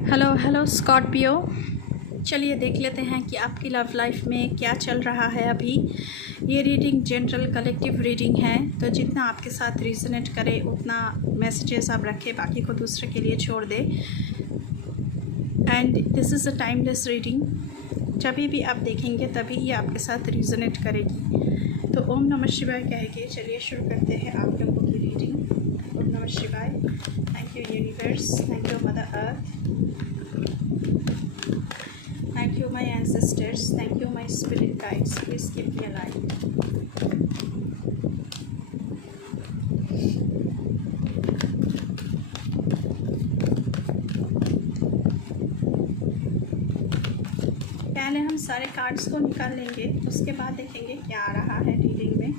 Hello hello Scorpio. चलिए देख लेते हैं कि आपकी लव लाइफ में क्या चल रहा है अभी। ये रीडिंग जनरल कलेक्टिव रीडिंग है, तो जितना आपके साथ रिजोनेट करे उतना मैसेजेस आप रखें, बाकी को दूसरे के लिए छोड़ दे। And this is a timeless reading, जब भी आप देखेंगे तभी ये आपके साथ रिजोनेट करेगी। तो ओम नमः शिवाय कह के चलिए शुरू करते हैं आप लोगों की रीडिंग। ओम नमः शिवाय। Thank you universe, thank you mother earth, thank you my ancestors, thank you my spirit guides, please keep me alive. पहले हम सारे कार्ड्स को निकाल लेंगे, उसके बाद देखेंगे क्या आ रहा है रीडिंग में।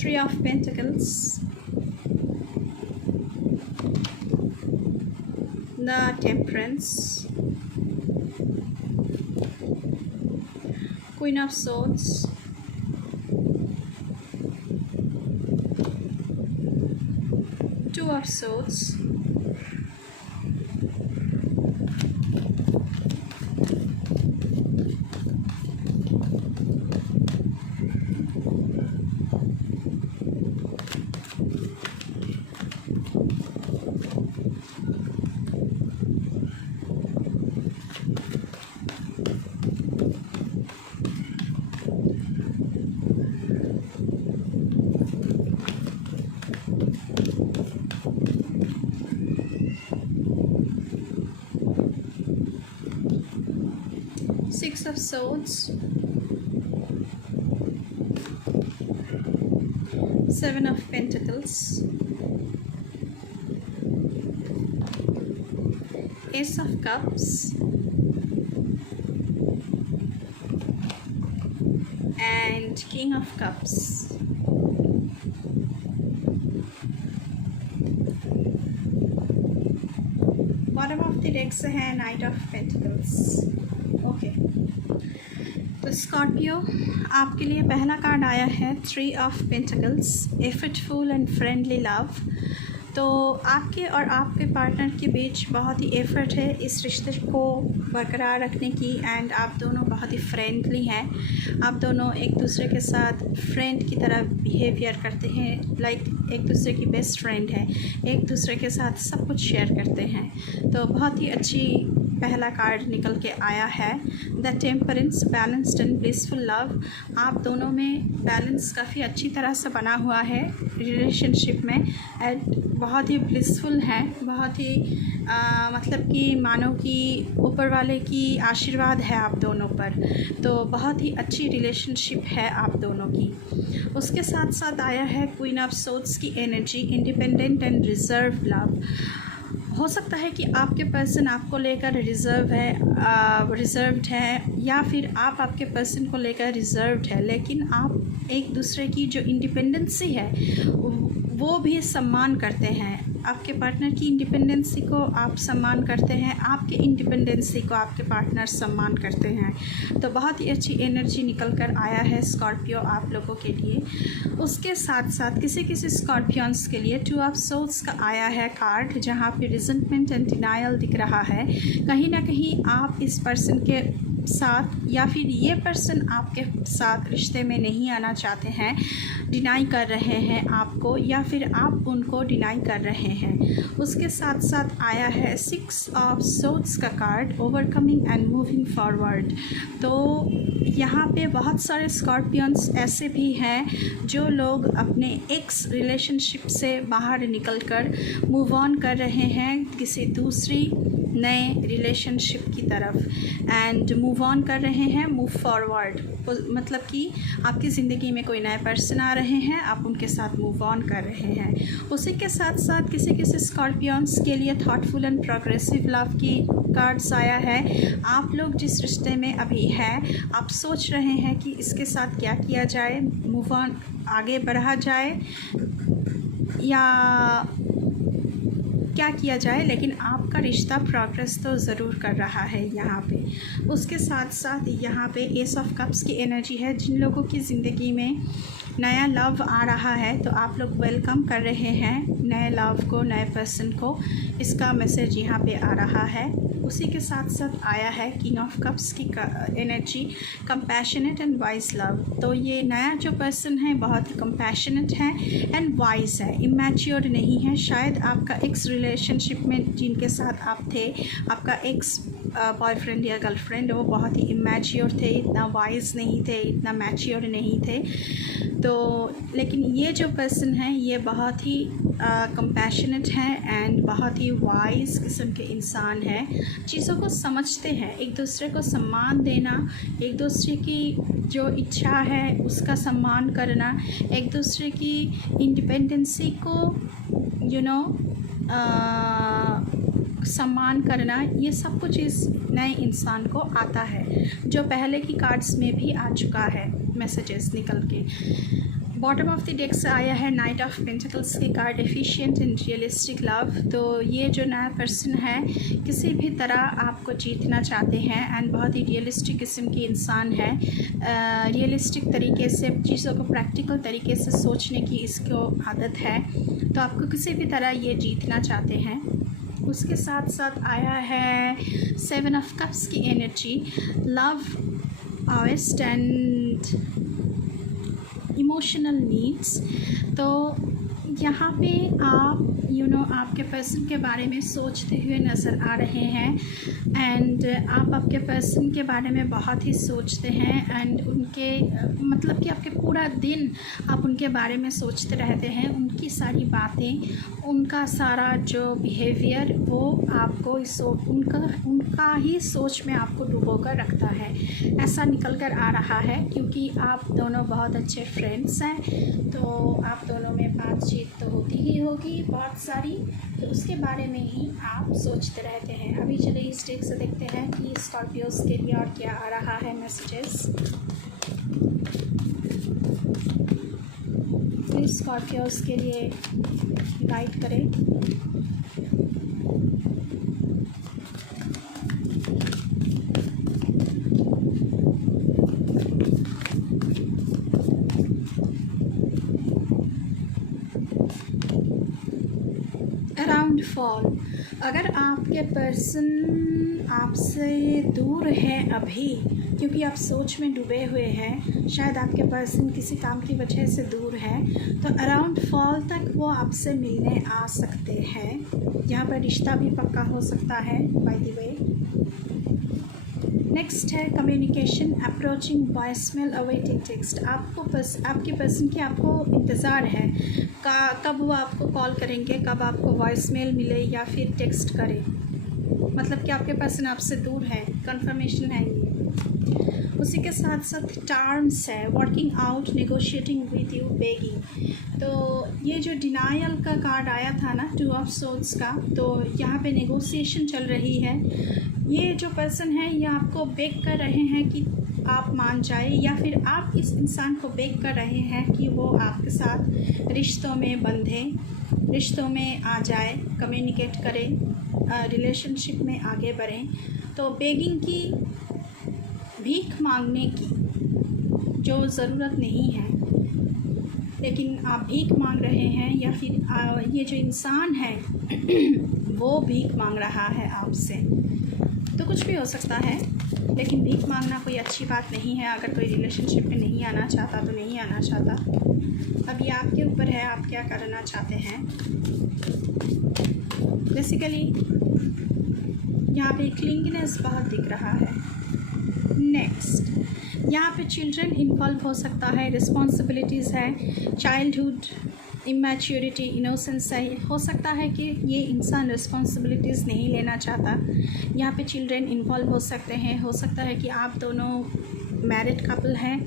Three of Pentacles, the Temperance, Queen of Swords, Two of Swords, Six of Swords, Seven of Pentacles, Ace of Cups, and King of Cups. Bottom of the deck से है Knight of Pentacles. ओके, तो Scorpio आपके लिए पहला card आया है three of pentacles, effortful and friendly love. तो आपके और आपके पार्टनर के बीच बहुत ही एफर्ट है इस रिश्ते को बरकरार रखने की, एंड आप दोनों बहुत ही फ्रेंडली हैं। आप दोनों एक दूसरे के साथ फ्रेंड की तरह बिहेवियर करते हैं, लाइक एक दूसरे की बेस्ट फ्रेंड है, एक दूसरे के साथ सब कुछ शेयर करते हैं। तो बहुत ही अच्छी पहला कार्ड निकल के आया है the temperance, balanced and blissful love. आप दोनों में बैलेंस काफ़ी अच्छी तरह से बना हुआ है रिलेशनशिप में, एंड बहुत ही ब्लिसफुल है, बहुत ही मतलब कि मानो कि ऊपर वाले की आशीर्वाद है आप दोनों पर। तो बहुत ही अच्छी रिलेशनशिप है आप दोनों की। उसके साथ साथ आया है क्वीन ऑफ सोर्ड्स की energy, independent and reserve love. हो सकता है कि आपके पर्सन आपको लेकर रिजर्व्ड है, या फिर आप आपके पर्सन को लेकर रिजर्व्ड है, लेकिन आप एक दूसरे की जो इंडिपेंडेंसी है वो भी सम्मान करते हैं। आपके पार्टनर की इंडिपेंडेंसी को आप सम्मान करते हैं, आपके इंडिपेंडेंसी को आपके पार्टनर सम्मान करते हैं। तो बहुत ही अच्छी एनर्जी निकल कर आया है स्कॉर्पियो आप लोगों के लिए। उसके साथ साथ किसी किसी स्कॉर्पियंस के लिए टू ऑफ सोर्ड्स का आया है कार्ड, जहाँ पे रिजेंटमेंट एंड डिनायल दिख रहा है। कहीं ना कहीं आप इस पर्सन के साथ, या फिर ये पर्सन आपके साथ रिश्ते में नहीं आना चाहते हैं, डिनाई कर रहे हैं आपको, या फिर आप उनको डिनाई कर रहे हैं। उसके साथ साथ आया है सिक्स ऑफ सोर्ड्स का card, overcoming and moving forward. तो यहाँ पे बहुत सारे स्कॉर्पियंस ऐसे भी हैं जो लोग अपने एक्स रिलेशनशिप से बाहर निकलकर मूव ऑन कर रहे हैं किसी दूसरी नए रिलेशनशिप की तरफ, एंड मूव ऑन कर रहे हैं, मूव फॉरवर्ड। मतलब कि आपकी ज़िंदगी में कोई नए पर्सन आ रहे हैं, आप उनके साथ मूव ऑन कर रहे हैं। उसी के साथ साथ किसी किसी स्कॉर्पियंस के लिए थॉटफुल एंड प्रोग्रेसिव लव की कार्ड्स आया है। आप लोग जिस रिश्ते में अभी हैं, आप सोच रहे हैं कि इसके साथ क्या किया जाए, मूव ऑन आगे बढ़ा जाए, या क्या किया जाए, लेकिन आपका रिश्ता प्रोग्रेस तो ज़रूर कर रहा है यहाँ पे। उसके साथ साथ यहाँ पे एस ऑफ कप्स की एनर्जी है। जिन लोगों की ज़िंदगी में नया लव आ रहा है तो आप लोग वेलकम कर रहे हैं नए लव को, नए पर्सन को, इसका मैसेज यहाँ पे आ रहा है। उसी के साथ साथ आया है किंग ऑफ कप्स की energy, compassionate and wise love. तो ये नया जो पर्सन है बहुत ही कंपैशनेट है एंड वाइज है, इमैच्योर नहीं है। शायद आपका एक्स रिलेशनशिप में जिनके साथ आप थे, आपका एक्स बॉयफ्रेंड या गर्लफ्रेंड, वो बहुत ही इमैच्योर थे, इतना वाइज नहीं थे, इतना मैच्योर नहीं थे। तो लेकिन ये जो पर्सन है ये बहुत ही कंपैशनेट है एंड बहुत ही वाइज किस्म के इंसान है। चीज़ों को समझते हैं, एक दूसरे को सम्मान देना, एक दूसरे की जो इच्छा है उसका सम्मान करना, एक दूसरे की इंडिपेंडेंसी को सम्मान करना, ये सब कुछ इस नए इंसान को आता है, जो पहले की कार्ड्स में भी आ चुका है मैसेजेस निकल के। बॉटम ऑफ द डेक से आया है नाइट ऑफ पेंटिकल्स की card, efficient and realistic love. तो ये जो नया पर्सन है किसी भी तरह आपको जीतना चाहते हैं एंड बहुत ही रियलिस्टिक किस्म की इंसान है। रियलिस्टिक तरीके से चीज़ों को प्रैक्टिकल तरीके से सोचने की इसको आदत है, तो आपको किसी भी तरह ये जीतना चाहते हैं। उसके साथ साथ आया है सेवन ऑफ कप्स की एनर्जी, लव, आवेस्ट एंड इमोशनल नीड्स। तो यहाँ पे आप आपके पर्सन के बारे में सोचते हुए नज़र आ रहे हैं एंड आप आपके पर्सन के बारे में बहुत ही सोचते हैं एंड उनके मतलब कि आपके पूरा दिन आप उनके बारे में सोचते रहते हैं। उनकी सारी बातें, उनका सारा जो बिहेवियर वो आपको उनका ही सोच में आपको डुबो कर रखता है, ऐसा निकल कर आ रहा है। क्योंकि आप दोनों बहुत अच्छे फ्रेंड्स हैं, तो आप दोनों में बातचीत तो होती ही होगी बहुत सारी, तो उसके बारे में ही आप सोचते रहते हैं। अभी चलिए इस डेक से देखते हैं कि स्कॉर्पियोस के लिए और क्या आ रहा है मैसेजेस। प्लीज़ स्कॉर्पियोस के लिए गाइड करें। अराउंड फॉल, अगर आपके पर्सन आपसे दूर है अभी, क्योंकि आप सोच में डूबे हुए हैं, शायद आपके पर्सन किसी काम की वजह से दूर है, तो अराउंड फॉल तक वो आपसे मिलने आ सकते हैं। यहाँ पर रिश्ता भी पक्का हो सकता है बाय द वे। नेक्स्ट है communication, approaching, voicemail, awaiting text. आपके पर्सन की आपको इंतज़ार है कब वो आपको कॉल करेंगे, कब आपको वॉइसमेल मिले या फिर टेक्स्ट करे, मतलब कि आपके पर्सन आपसे दूर है, कंफर्मेशन है ये। उसी के साथ साथ टर्म्स है, working out, negotiating with you, begging. तो ये जो डिनायल का कार्ड आया था ना, टू ऑफ सोल्स का, तो यहाँ पे नेगोशिएशन चल रही है। ये जो पर्सन है ये आपको बेग कर रहे हैं कि आप मान जाए, या फिर आप इस इंसान को बेग कर रहे हैं कि वो आपके साथ रिश्तों में बंधे, रिश्तों में आ जाए, कम्युनिकेट करें, रिलेशनशिप में आगे बढ़ें। तो बेगिंग की, भीख मांगने की जो ज़रूरत नहीं है, लेकिन आप भीख मांग रहे हैं, या फिर ये जो इंसान है वो भीख मांग रहा है आपसे, तो कुछ भी हो सकता है। लेकिन भीख मांगना कोई अच्छी बात नहीं है। अगर कोई रिलेशनशिप में नहीं आना चाहता तो नहीं आना चाहता, अभी आपके ऊपर है आप क्या करना चाहते हैं। बेसिकली यहाँ पे क्लिंगनेस बहुत दिख रहा है। नेक्स्ट, यहाँ पे चिल्ड्रन इन्वॉल्व हो सकता है, रिस्पॉन्सिबिलिटीज़ है, चाइल्डहुड, इमैच्योरिटी, इनोसेंस है। हो सकता है कि ये इंसान रिस्पॉन्सिबिलिटीज़ नहीं लेना चाहता। यहाँ पे चिल्ड्रन इन्वॉल्व हो सकते हैं। हो सकता है कि आप दोनों मैरिड कपल हैं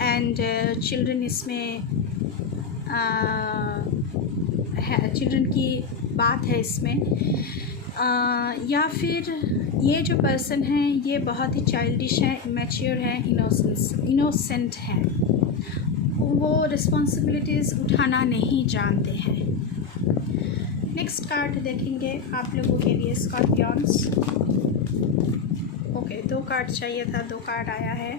एंड चिल्ड्रन इसमें चिल्ड्रन की बात है इसमें। या फिर ये जो पर्सन है ये बहुत ही चाइल्डिश है, इमैच्योर है, इनोसेंट है, वो रिस्पॉन्सिबिलिटीज़ उठाना नहीं जानते हैं। नेक्स्ट कार्ड देखेंगे आप लोगों के लिए स्कॉर्पियंस। ओके, 2 कार्ड चाहिए था, 2 कार्ड आया है।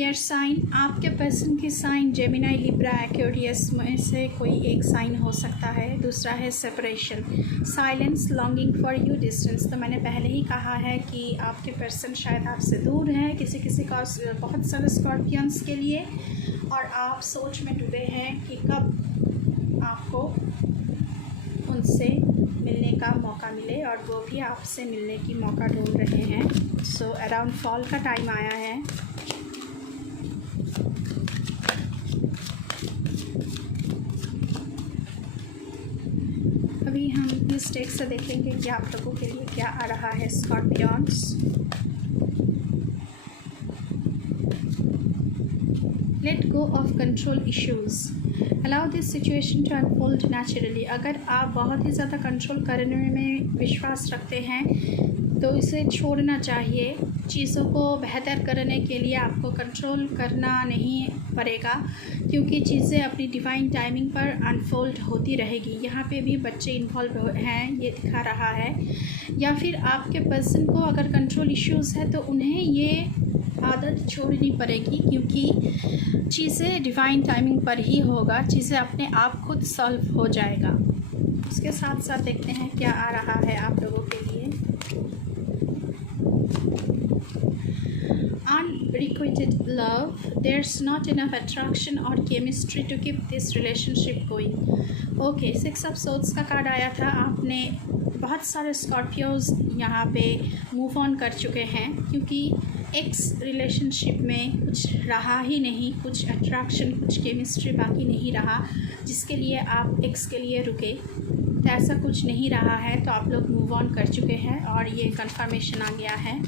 एयर साइन, आपके पर्सन की साइन जेमिनी, लिब्रा, एक्वेरियस में से कोई एक साइन हो सकता है। दूसरा है separation, silence, longing for you, distance. तो मैंने पहले ही कहा है कि आपके पर्सन शायद आपसे दूर है, किसी का बहुत सारे स्कॉर्पियंस के लिए, और आप सोच में डूबे हैं कि कब आपको उनसे मिलने का मौका मिले, और वो भी आपसे मिलने की मौका ढूंढ रहे हैं। सो अराउंड फॉल का टाइम आया है। अभी हम इस टेक से देखेंगे कि आप लोगों के लिए क्या आ रहा है scorpions. Let go of control issues, allow this situation to unfold naturally. अगर आप बहुत ही ज़्यादा कंट्रोल करने में विश्वास रखते हैं तो इसे छोड़ना चाहिए। चीज़ों को बेहतर करने के लिए आपको कंट्रोल करना नहीं पड़ेगा, क्योंकि चीज़ें अपनी डिवाइन टाइमिंग पर अनफोल्ड होती रहेगी। यहाँ पे भी बच्चे इन्वॉल्व हैं, ये दिखा रहा है। या फिर आपके पर्सन को अगर कंट्रोल इश्यूज़ है तो उन्हें ये आदत छोड़नी पड़ेगी, क्योंकि चीज़ें डिवाइन टाइमिंग पर ही होगा, चीज़ें अपने आप खुद सॉल्व हो जाएगा। उसके साथ साथ देखते हैं क्या आ रहा है आप लोगों के लिए। Unrequited love, there's not enough attraction or chemistry to keep this relationship going. Okay, 6 of Swords का कार्ड आया था। आपने बहुत सारे स्कॉर्पियोज यहाँ पे मूव ऑन कर चुके हैं, क्योंकि एक्स रिलेशनशिप में कुछ रहा ही नहीं, कुछ अट्रैक्शन, कुछ केमिस्ट्री बाकी नहीं रहा, जिसके लिए आप एक्स के लिए रुके। तो ऐसा कुछ नहीं रहा है, तो आप लोग मूव ऑन कर चुके हैं और ये कंफर्मेशन आ गया है।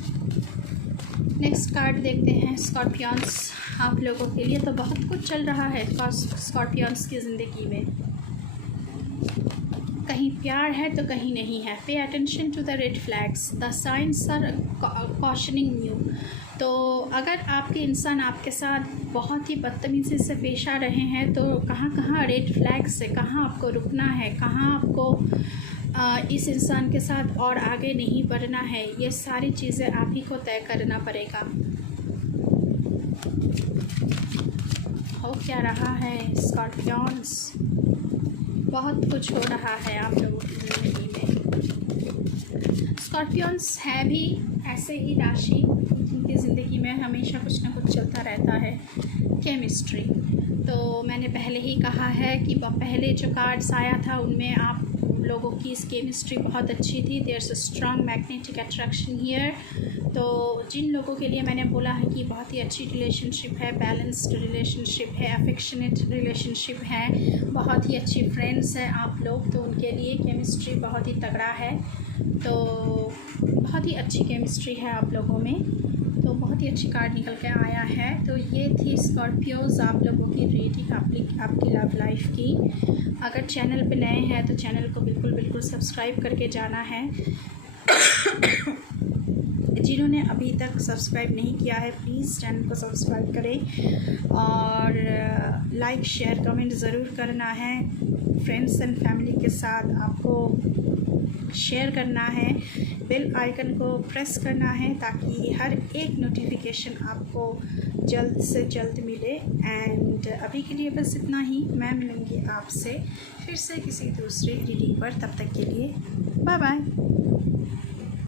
नेक्स्ट कार्ड देखते हैं स्कॉर्पियंस आप लोगों के लिए। तो बहुत कुछ चल रहा है स्कॉर्पियंस की ज़िंदगी में, कहीं प्यार है तो कहीं नहीं है। Pay attention to the red flags, the signs are cautioning you. तो अगर आपके इंसान आपके साथ बहुत ही बदतमीज़ी से पेश आ रहे हैं तो कहाँ कहाँ रेड फ्लैग्स है, कहाँ आपको रुकना है, कहाँ आपको इस इंसान के साथ और आगे नहीं बढ़ना है, ये सारी चीज़ें आप ही को तय करना पड़ेगा। हो क्या रहा है स्कॉर्पियंस, बहुत कुछ हो रहा है आप लोगों की ज़िंदगी में। स्कॉर्पियंस है भी ऐसे ही राशि जिनकी ज़िंदगी में हमेशा कुछ ना कुछ चलता रहता है। केमिस्ट्री, तो मैंने पहले ही कहा है कि पहले जो कार्ड्स आया था उनमें आप लोगों की इस केमिस्ट्री बहुत अच्छी थी। There's a strong magnetic attraction here. तो जिन लोगों के लिए मैंने बोला है कि बहुत ही अच्छी रिलेशनशिप है, बैलेंस्ड रिलेशनशिप है, अफेक्शनेट रिलेशनशिप है, बहुत ही अच्छी फ्रेंड्स हैं आप लोग, तो उनके लिए केमिस्ट्री बहुत ही तगड़ा है। तो बहुत ही अच्छी केमिस्ट्री है आप लोगों में, तो बहुत ही अच्छी कार्ड निकल के आया है। तो ये थी स्कॉर्पियोज आप लोगों की रीडिंग आपकी लव लाइफ की। अगर चैनल पे नए हैं तो चैनल को बिल्कुल सब्सक्राइब करके जाना है। जिन्होंने अभी तक सब्सक्राइब नहीं किया है प्लीज़ चैनल को सब्सक्राइब करें, और लाइक शेयर कमेंट ज़रूर करना है। फ्रेंड्स एंड फैमिली के साथ आपको शेयर करना है, बेल आइकन को प्रेस करना है ताकि हर एक नोटिफिकेशन आपको जल्द से जल्द मिले। एंड अभी के लिए बस इतना ही। मैं मिलूँगी आपसे फिर से किसी दूसरे रीडिंग पर, तब तक के लिए बाय बाय।